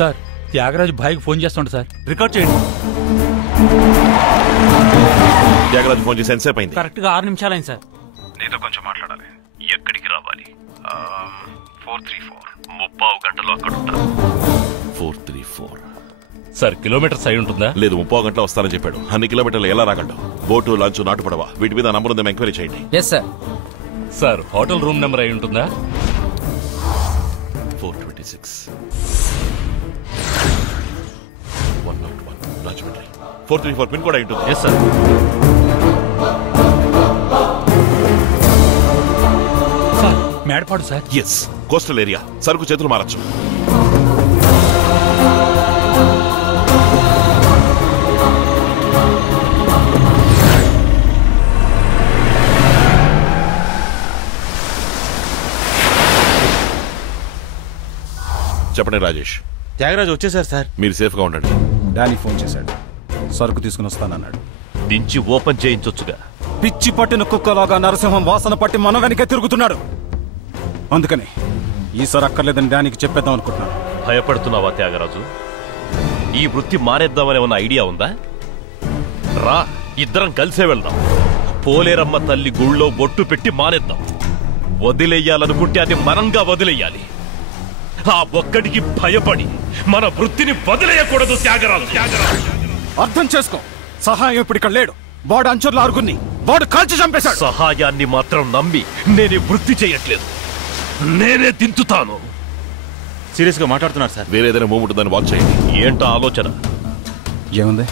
Sir Thyagaraju భాయ్కి phone చేస్తుంట sir. Record చేయండి. త్యాగరాజు ఫోన్ చేసి ఎంతసేపు అయింది? కరెక్ట్ గా 6 నిమిషాలైంది సార్. నీతో కొంచెం మాట్లాడాలి. ఎక్కడికి రావాలి? 434 ముప్పావు గంటలో అక్కడ ఉంటాను. 434 సార్ కిలోమీటర్స్ అయి ఉంటుందా? లేదు, 30 గంటలో వస్తానని చెప్పాడు. అన్ని కిలోమీటర్లు ఎలా రాగలడు? బోటు, లంచ్, నాటు పడవ వీటి మీద నంబర్ ఉందేమో ఎంక్వైరీ చేయండి. Yes sir. Sir hotel room number అయి ఉంటుందా? 426 101 రాజమండ్రి. 434 పిన్ కోడ్ అయి ఉంటుంది. Yes sir. Sir Medapadu sir. Yes, coastal area. సరుకు చేతులు మారచ్చు. చెప్పండి రాజేష్. త్యాగరాజు వచ్చేసారు సార్. మీరు సేఫ్ గా ఉండండి. డానీ ఫోన్ చేశాడు, సరుకు తీసుకుని వస్తానన్నాడు. దించి ఓపెన్ చేయించొచ్చుగా. పిచ్చి పట్టిన కుక్కలాగా నరసింహం వాసన పట్టి మన వెనకే తిరుగుతున్నాడు. అందుకని ఈసారి అక్కర్లేదని డానీకి చెప్పేద్దాం అనుకుంటున్నాను. భయపడుతున్నావా త్యాగరాజు? ఈ వృత్తి మానేద్దామనే ఉన్న ఐడియా ఉందా? రా, ఇద్దరం కలిసే వెళ్దాం. పోలేరమ్మ తల్లి గుళ్ళో బొట్టు పెట్టి మానేద్దాం. వదిలేయాలనుకుంటే అది మనంగా వదిలేయాలి. ఆ ఒక్కడికి భయపడి మన వృత్తిని వదిలేయకూడదు త్యాగరాజు. అర్థం చేసుకో, సహాయం ఇప్పుడు ఇక్కడ లేడు. వాడు అంచుర్ల ఆరుగురిని వాడు కాల్చి చంపేశాడు. సహాయాన్ని మాత్రం నమ్మి నేనే వృత్తి చేయట్లేదు, నేనే దించుతాను. సీరియస్ గా మాట్లాడుతున్నారు సార్. వేరే ఏదైనా మూవ్ ఉంటుందని వాచ్ చేయండి. ఏంటో ఆలోచన? ఏముంది,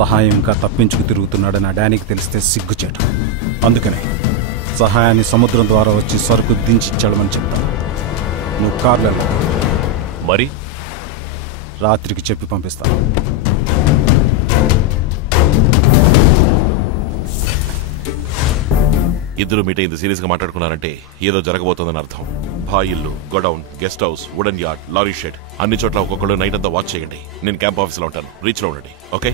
సహాయం ఇంకా తప్పించుకు తిరుగుతున్నాడని ఆ డానీకి తెలిస్తే సిగ్గుచేటు. అందుకని సహాయాన్ని సముద్రం ద్వారా వచ్చి సరుకు దించిచ్చాడమని చెప్తాను. నువ్వు కార్లో మరి రాత్రికి చెప్పి పంపిస్తాను. ఇద్దరు మీట్ అయింది సీరియస్ గా మాట్లాడుకున్నారంటే ఏదో జరగబోతోందని అర్థం. బాయిల్లు, godown, guest house, wooden yard, lorry shed అన్ని చోట్ల ఒక్కొక్కళ్ళు నైట్ అంతా వాచ్ చేయండి. నేను క్యాంప్ ఆఫీస్ లో ఉంటాను. రీచ్ లో ఉండండి. ఓకే?